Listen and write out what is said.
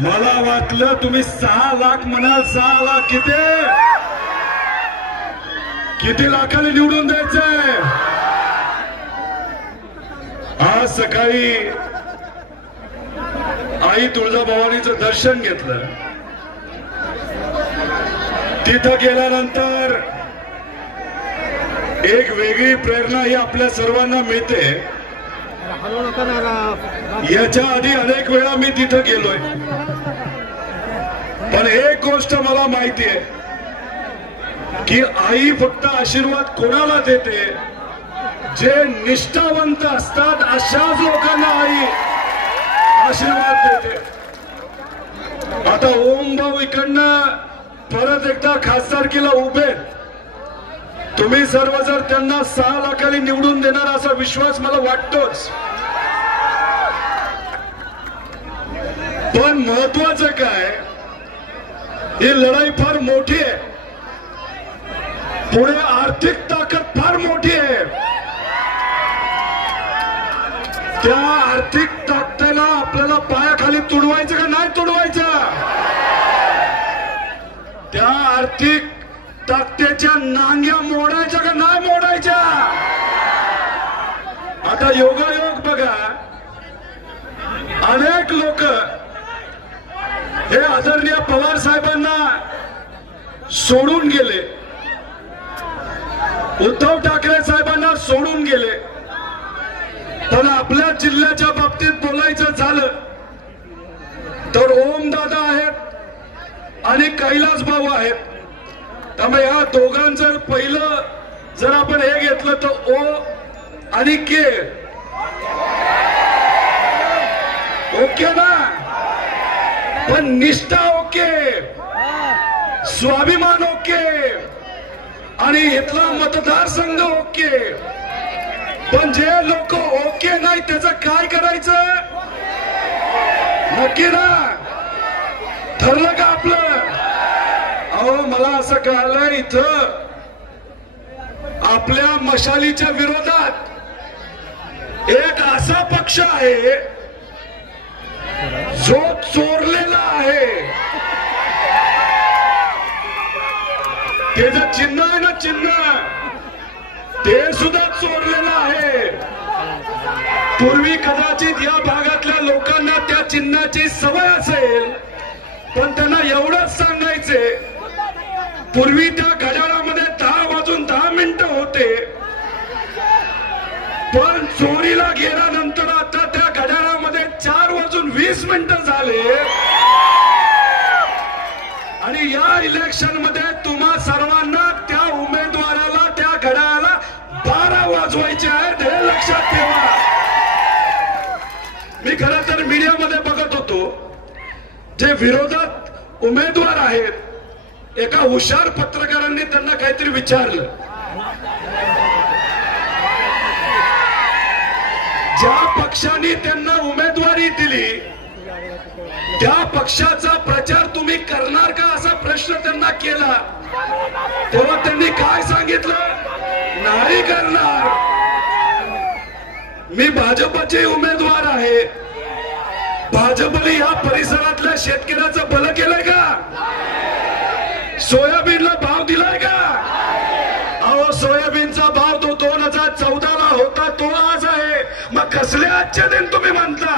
मला वाटलं तुम्ही 6 लाख म्हणाल. 6 लाख किती लाखाने निवडून द्यायचंय. आज सकाळी आई तुळजाभवानीचं दर्शन घेतलं. तिथं गेल्यानंतर एक वेगळी प्रेरणा ही आपल्या सर्वांना मिळते. याच्या आधी अनेक वेळा मी तिथं गेलोय, पण एक गोष्ट मला माहिती आहे की आई फक्त आशीर्वाद कोणाला देते, जे निष्ठावंत असतात अशाच लोकांना आई आशीर्वाद देते. आता ओम भाऊ इकडनं परत एकदा खासदारकीला उभे. तुम्ही सर्व जर त्यांना 6 लाखांनी निवडून देणार असा विश्वास मला वाटतोच. पण महत्वाचं काय, ही लढाई फार मोठी आहे. पुढे आर्थिक ताकद फार मोठी आहे. त्या आर्थिक ताकदीला आपल्याला पायाखाली तुडवायचं का नाही तुडवायचं. त्या आर्थिक ताकदीच्या नांग्या मोडायच्या का नाही मोडायच्या. आता योगायोग बघा, अनेक लोक हे आदरणीय पवार साहेबांना सोडून गेले, उद्धव ठाकरे साहेबांना सोडून गेले. पण आपल्या जिल्ह्याच्या बाबतीत बोलायचं झालं तर ओमदादा आहेत आणि कैलास भाऊ आहेत. त्यामुळे या दोघांचं पहिलं जर आपण हे घेतलं तर ओ आणि के ओके ना. पण निष्ठा ओके, स्वाभिमान ओके आणि इथला मतदारसंघ ओके. पण जे लोक ओके नाही त्याचं काय करायचं. नक्की ना, ठरलं का आपलं. अहो मला असं कळलं इथं आपल्या मशालीच्या विरोधात एक असा पक्ष आहे जो चोरलेला आहे. त्याचं चिन्ह आहे ना, चिन्ह ते सुद्धा चोरलेलं आहे. पूर्वी कदाचित या भागातल्या लोकांना त्या चिन्हाची सवय असेल, पण त्यांना एवढंच सांगायचे, पूर्वी त्या घड्याळामध्ये 10:10 होते, पण चोरीला गेल्यानंतर आता त्या घड्याळामध्ये 4:20 झाले. आणि या इलेक्शन मध्ये तुम्हा सर्वांना त्या उमेदवाराला त्या घड्याळाला 12 वाजवायचे आहेत, हे लक्षात ठेवा. मी खरं तर मीडियामध्ये बघत होतो, जे विरोधात उमेदवार आहेत, एका हुशार पत्रकारांनी त्यांना काहीतरी विचारलं. ज्या पक्षाने त्यांना उमेदवारी दिली त्या पक्षाचा प्रचार तुम्ही करणार का असा प्रश्न त्यांना केला. तेव्हा त्यांनी काय सांगितलं, नाही करणार. मी भाजपचे उमेदवार आहे. भाजपने या परिसरातल्या शेतकऱ्याचं भलं केलंय का. सोयाबीनला भाव दिलाय का. अहो सोयाबीनचा भाव तो 2014 ला होता, तो आज आहे. मग कसले आजचे दिन तुम्ही म्हणता.